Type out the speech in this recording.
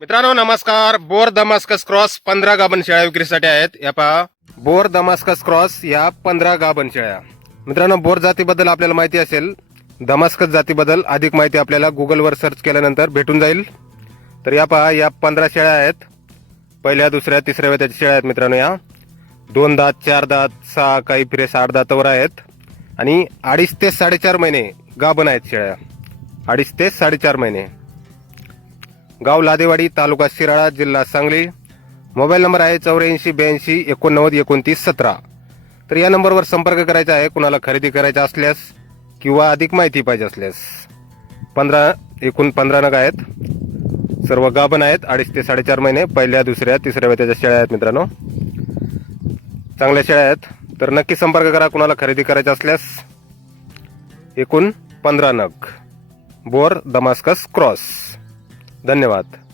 मित्रांनो नमस्कार. Bore Damascus cross पंधरा गाभण शेळ्या विक्रीसाठी आहेत. या पहा. बोर दमास्कस क्रॉस या पंधरा गाभण शेळ्या. मित्रांनो बोर जातीबद्दल आपल्याला माहिती असेल दमास्कस जातीबद्दल अधिक माहिती आपल्याला गुगलवर सर्च केल्यानंतर भेटून जाईल. तर या पहा या पंधरा शेळ्या आहेत. पहिल्या दुसऱ्या तिसऱ्या वेळेच्या शेळ्या आहेत मित्रांनो या. दोन दात चार दात सहा काही फिरेस आठ दातावर आहेत. आणि अडीच ते साडेचार महिने गाभण आहेत शेळ्या. अडीच ते साडेचार महिने. गाव लादेवाडी तालुका शिराळा जिल्हा सांगली. मोबाईल नंबर आहे चौऱ्याऐंशी ब्याऐंशी एकोणनव्वद एकोणतीस सतरा. तर या नंबरवर संपर्क करायचा आहे कुणाला खरेदी करायचा असल्यास किंवा अधिक माहिती पाहिजे असल्यास. पंधरा एकूण पंधरा नग आहेत. सर्व गाभण आहेत अडीच ते साडेचार महिने पहिल्या दुसऱ्या तिसऱ्या वेळेच्या शेळ्या आहेत मित्रांनो. चांगल्या शेळ्या आहेत. तर नक्की संपर्क करा कुणाला खरेदी करायचा असल्यास. एकूण पंधरा नग. बोर दमास्कस क्रॉस. धन्यवाद.